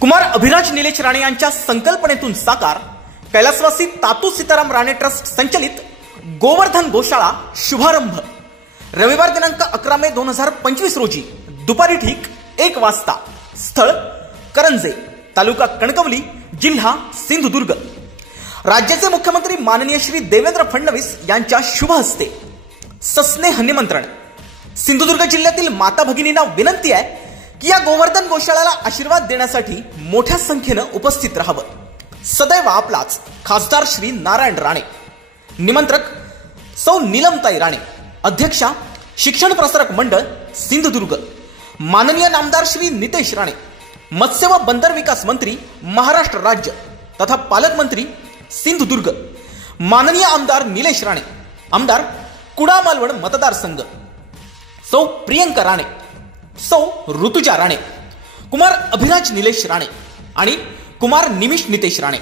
कुमार अभिराज निलेश राणे यांच्या संकल्पनेतून साकार कैलासवासी तातू सीताराम राणे ट्रस्ट संचलित गोवर्धन गोशाळा शुभारंभ रविवार दिनांक 11 मे 2025 रोजी दुपारी ठीक 1 वाजता. स्थळ करंजे, तालुका कणकवली, जिल्हा सिंधुदुर्ग. राज्याचे मुख्यमंत्री माननीय श्री देवेंद्र फडणवीस यांच्या शुभ हस्ते सस्नेह निमंत्रण. सिंधुदुर्ग जिल्ह्यातील माता भगिनींना विनंती आहे की या गोवर्धन गोशाळाला आशीर्वाद देण्यासाठी मोठ्या संख्येनं उपस्थित राहावं. सदैव आपलाच खासदार श्री नारायण राणे. निमंत्रक सौ नीलमताई राणे, अध्यक्षा शिक्षण प्रसारक मंडळ सिंधुदुर्ग. माननीय नामदार श्री नितेश राणे, मत्स्य व बंदर विकास मंत्री महाराष्ट्र राज्य तथा पालकमंत्री सिंधुदुर्ग. माननीय आमदार निलेश राणे, आमदार कुडा मालवण मतदारसंघ. सौ प्रियंका राणे, सौ ऋतुजा राणे, कुमार अभिराज निलेश राणे आणि कुमार निमिष नितेश राणे.